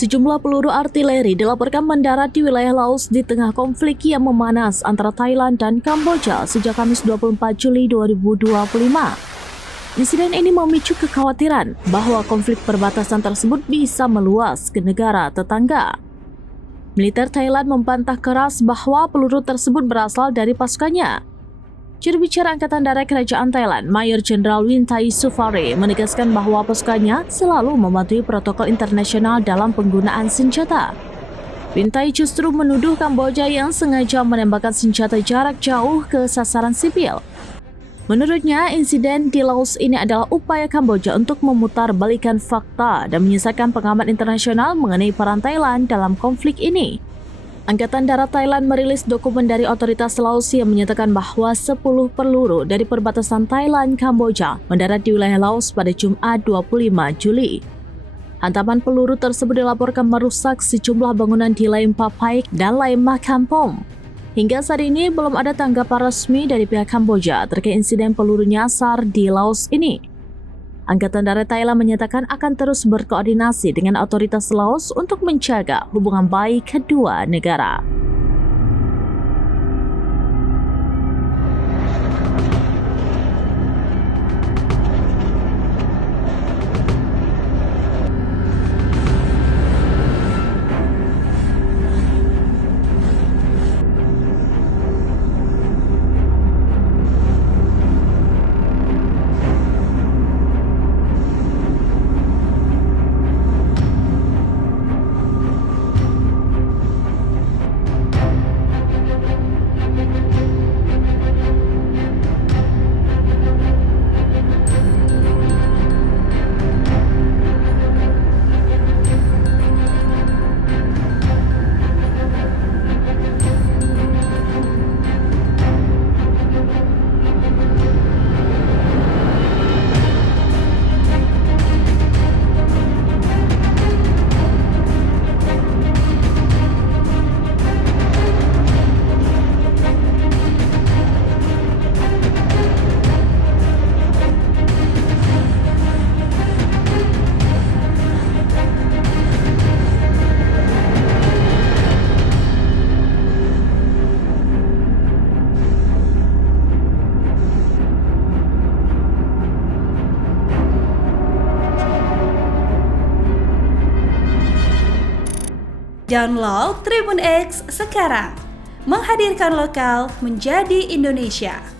Sejumlah peluru artileri dilaporkan mendarat di wilayah Laos di tengah konflik yang memanas antara Thailand dan Kamboja sejak Kamis 24 Juli 2025. Insiden ini memicu kekhawatiran bahwa konflik perbatasan tersebut bisa meluas ke negara tetangga. Militer Thailand membantah keras bahwa peluru tersebut berasal dari pasukannya. Juru bicara Angkatan Darat Kerajaan Thailand, Mayor Jenderal Wintai Sufare, menegaskan bahwa pasukannya selalu mematuhi protokol internasional dalam penggunaan senjata. Wintai justru menuduh Kamboja yang sengaja menembakkan senjata jarak jauh ke sasaran sipil. Menurutnya, insiden di Laos ini adalah upaya Kamboja untuk memutarbalikkan fakta dan menyesatkan pengamat internasional mengenai peran Thailand dalam konflik ini. Angkatan Darat Thailand merilis dokumen dari otoritas Laos yang menyatakan bahwa 10 peluru dari perbatasan Thailand-Kamboja mendarat di wilayah Laos pada Jumat 25 Juli. Hantaman peluru tersebut dilaporkan merusak sejumlah bangunan di Laem Papaik dan Laem Makampong. Hingga saat ini belum ada tanggapan resmi dari pihak Kamboja terkait insiden peluru nyasar di Laos ini. Angkatan Darat Thailand menyatakan akan terus berkoordinasi dengan otoritas Laos untuk menjaga hubungan baik kedua negara. Download Tribun X sekarang, menghadirkan lokal menjadi Indonesia.